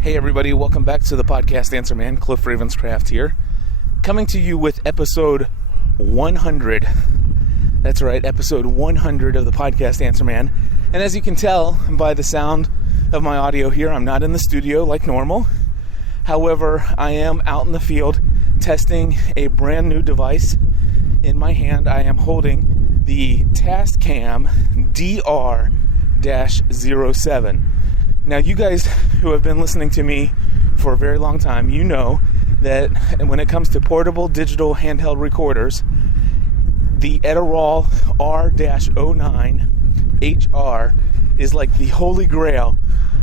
Hey everybody, welcome back to the podcast Answer Man. Cliff Ravenscraft here, coming to you with episode 100. That's right, episode 100 of the podcast Answer Man. And as you can tell by the sound of my audio here, I'm not in the studio like normal. However, I am out in the field testing a brand new device. In my hand, I am holding the Tascam DR-07. Now, you guys who have been listening to me for a very long time, you know that when it comes to portable digital handheld recorders, the Edirol R-09 HR is like the holy grail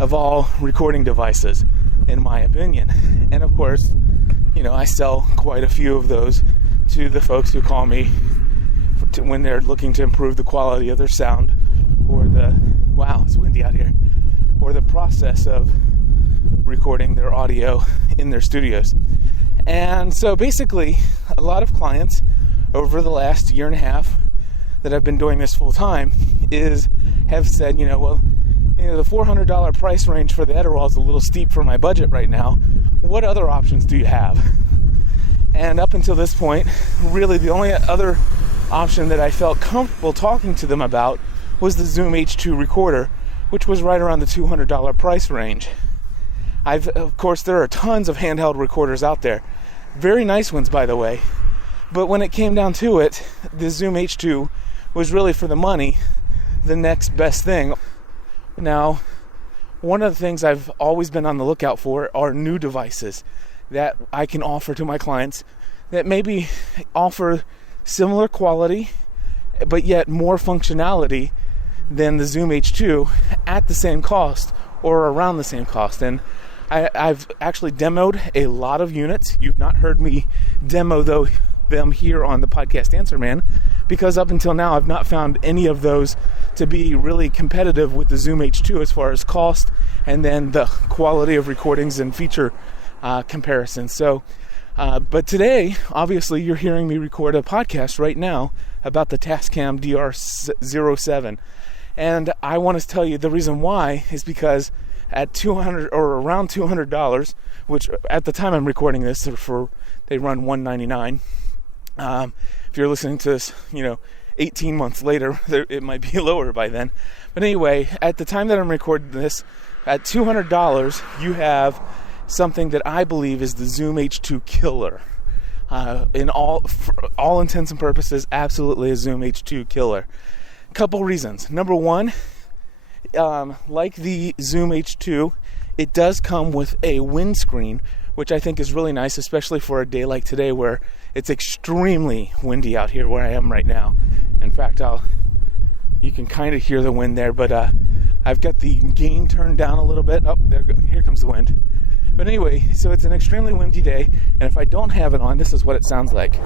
of all recording devices, in my opinion. And of course, you know, I sell quite a few of those to the folks who call me when they're looking to improve the quality of their sound or it's windy out here, or the process of recording their audio in their studios. And so basically, a lot of clients over the last year and a half that I've been doing this full time have said, the $400 price range for the Edirol is a little steep for my budget right now. What other options do you have? And up until this point, really the only other option that I felt comfortable talking to them about was the Zoom H2 recorder, which was right around the $200 price range. Of course, there are tons of handheld recorders out there. Very nice ones, by the way. But when it came down to it, the Zoom H2 was really, for the money, the next best thing. Now, one of the things I've always been on the lookout for are new devices that I can offer to my clients that maybe offer similar quality, but yet more functionality than the Zoom H2 at the same cost or around the same cost. And I've actually demoed a lot of units. You've not heard me demo them here on the podcast Answer Man, because up until now I've not found any of those to be really competitive with the Zoom H2 as far as cost and then the quality of recordings and feature comparisons. So but today, obviously, you're hearing me record a podcast right now about the Tascam DR-07. And I want to tell you the reason why is because at $200 or around $200, which at the time I'm recording this, they run $199. If you're listening to this, 18 months later, it might be lower by then. But anyway, at the time that I'm recording this, at $200, you have something that I believe is the Zoom H2 killer. For all intents and purposes, absolutely a Zoom H2 killer. Couple reasons. Number one, like the Zoom H2, it does come with a windscreen, which I think is really nice, especially for a day like today where it's extremely windy out here where I am right now. In fact, you can kind of hear the wind there, but I've got the gain turned down a little bit. Oh, here comes the wind. But anyway, so it's an extremely windy day, and if I don't have it on, this is what it sounds like.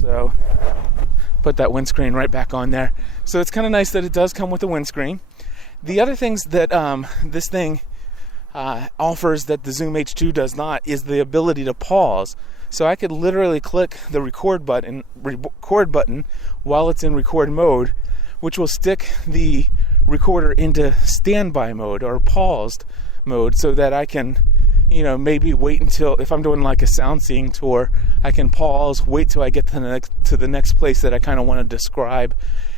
So put that windscreen right back on there. So it's kind of nice that it does come with a windscreen. The other things that this thing offers that the Zoom H2 does not is the ability to pause. So I could literally click the record button while it's in record mode, which will stick the recorder into standby mode or paused mode, so that I can maybe wait until, if I'm doing like a sound seeing tour, I can pause, wait till I get to the next place that I kind of want to describe,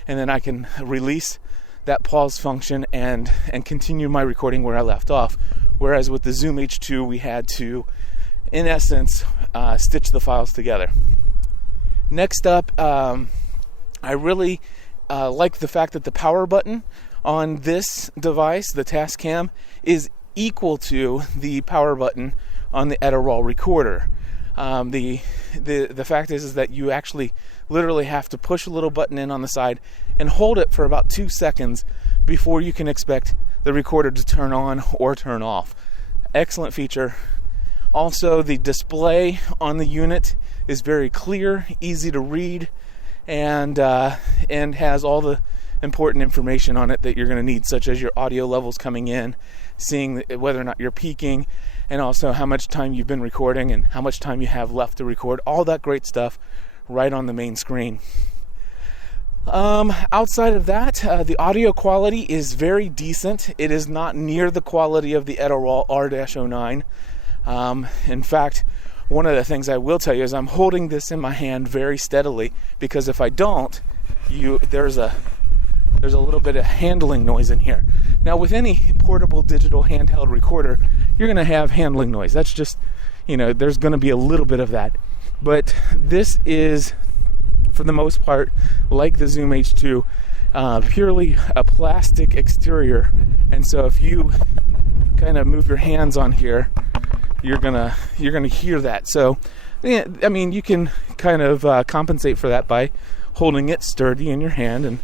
and then I can release that pause function and continue my recording where I left off. Whereas with the Zoom H2, we had to, in essence, stitch the files together. Next up, I really like the fact that the power button on this device, the Tascam, is equal to the power button on the Edirol recorder. The fact is that you actually literally have to push a little button in on the side and hold it for about 2 seconds before you can expect the recorder to turn on or turn off. Excellent feature. Also, the display on the unit is very clear, easy to read, and has all the important information on it that you're going to need, such as your audio levels coming in, seeing whether or not you're peaking, and also how much time you've been recording and how much time you have left to record. All that great stuff right on the main screen. Outside of that, the audio quality is very decent. It is not near the quality of the Edirol R-09. In fact, one of the things I will tell you is I'm holding this in my hand very steadily, because if I don't, there's a little bit of handling noise in here. Now, with any portable digital handheld recorder, you're going to have handling noise. That's just, there's going to be a little bit of that. But this is, for the most part, like the Zoom H2, purely a plastic exterior. And so if you kind of move your hands on here, you're gonna hear that. So, yeah, I mean, you can kind of compensate for that by holding it sturdy in your hand, and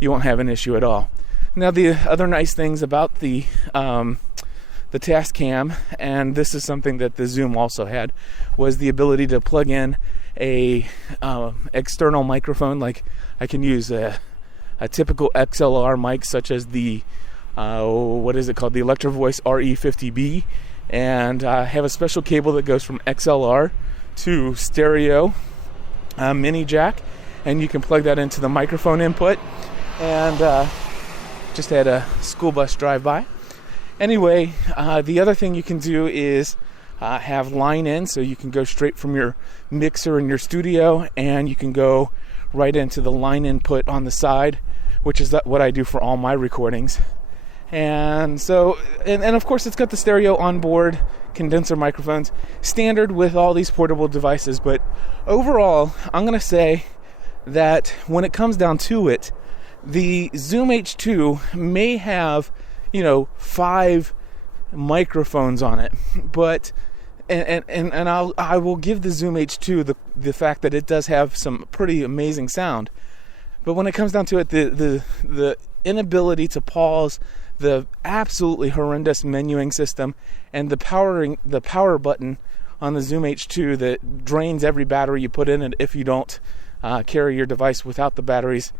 you won't have an issue at all. Now, the other nice things about the Tascam, and this is something that the Zoom also had, was the ability to plug in a external microphone. Like, I can use a typical XLR mic, such as the what is it called, the Electro Voice RE50B, and have a special cable that goes from XLR to stereo mini jack, and you can plug that into the microphone input. And just had a school bus drive by. Anyway, the other thing you can do is have line in, so you can go straight from your mixer in your studio, and you can go right into the line input on the side, which is what I do for all my recordings. And so, and of course, it's got the stereo onboard condenser microphones, standard with all these portable devices. But overall, I'm going to say that when it comes down to it, the Zoom H2 may have, 5 microphones on it, but I will give the Zoom H2 the fact that it does have some pretty amazing sound. But when it comes down to it, the inability to pause, the absolutely horrendous menuing system, and the power button on the Zoom H2 that drains every battery you put in it if you don't carry your device without the batteries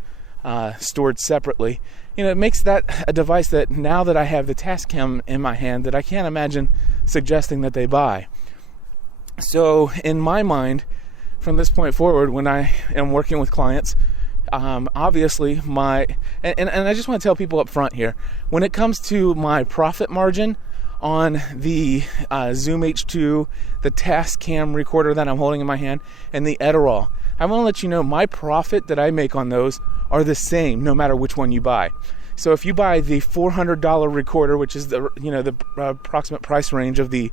stored separately. It makes that a device that, now that I have the Tascam in my hand, that I can't imagine suggesting that they buy. So in my mind, from this point forward, when I am working with clients, obviously and I just want to tell people up front here, when it comes to my profit margin on the Zoom H2, the Tascam recorder that I'm holding in my hand, and the Edirol, I want to let you know my profit that I make on those are the same no matter which one you buy. So if you buy the $400 recorder, which is the approximate price range of the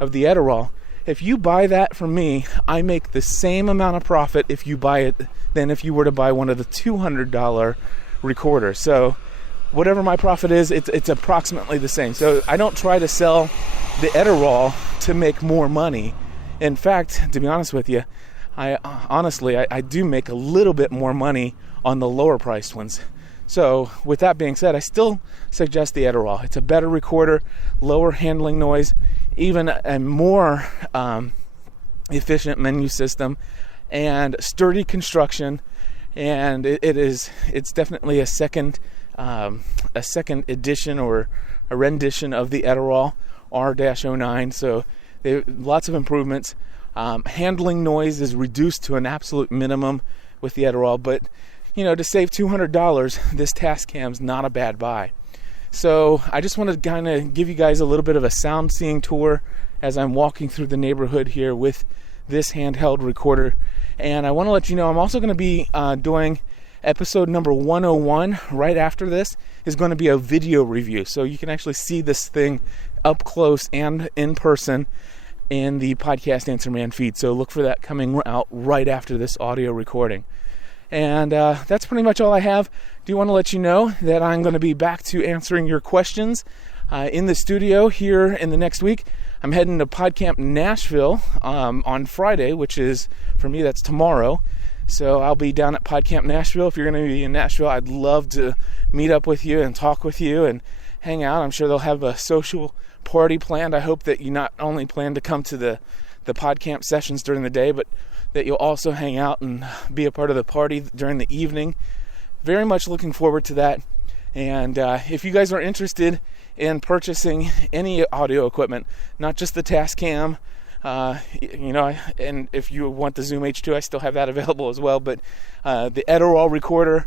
Edirol, if you buy that from me, I make the same amount of profit if you buy it than if you were to buy one of the $200 recorders. So whatever my profit is, it's approximately the same. So I don't try to sell the Edirol to make more money. In fact, to be honest with you, I do make a little bit more money on the lower priced ones. So with that being said, I still suggest the Edirol. It's a better recorder, lower handling noise, even a more efficient menu system, and sturdy construction. And it's definitely a second edition or a rendition of the Edirol R-09. So lots of improvements. Handling noise is reduced to an absolute minimum with the Edirol, but to save $200, this Tascam's not a bad buy. So I just want to kind of give you guys a little bit of a sound seeing tour as I'm walking through the neighborhood here with this handheld recorder. And I want to let you know I'm also going to be doing episode number 101 right after this is going to be a video review. So you can actually see this thing up close and in person in the Podcast Answer Man feed. So look for that coming out right after this audio recording. And that's pretty much all I have. Do want to let you know that I'm going to be back to answering your questions in the studio here in the next week. I'm heading to PodCamp Nashville on Friday, which is, for me, that's tomorrow. So I'll be down at PodCamp Nashville. If you're going to be in Nashville, I'd love to meet up with you and talk with you and hang out. I'm sure they'll have a social party planned. I hope that you not only plan to come to the PodCamp sessions during the day, but that you'll also hang out and be a part of the party during the evening. Very much looking forward to that. And if you guys are interested in purchasing any audio equipment, not just the Tascam, And if you want the Zoom H2, I still have that available as well. But the Edirol recorder,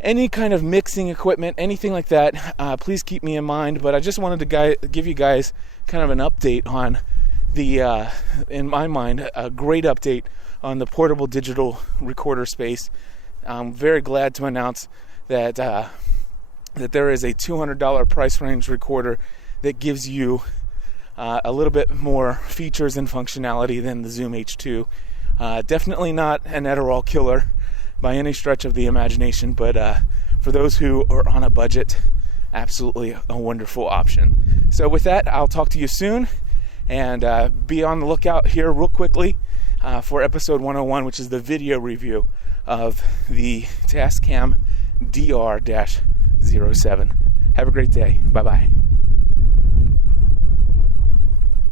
any kind of mixing equipment, anything like that, please keep me in mind. But I just wanted to give you guys kind of an update on in my mind, a great update on the portable digital recorder space. I'm very glad to announce that there is a $200 price range recorder that gives you a little bit more features and functionality than the Zoom H2. Definitely not an Edirol killer by any stretch of the imagination, but for those who are on a budget, absolutely a wonderful option. So with that, I'll talk to you soon, and be on the lookout here real quickly for episode 101, which is the video review of the Tascam DR-07. Have a great day. Bye-bye.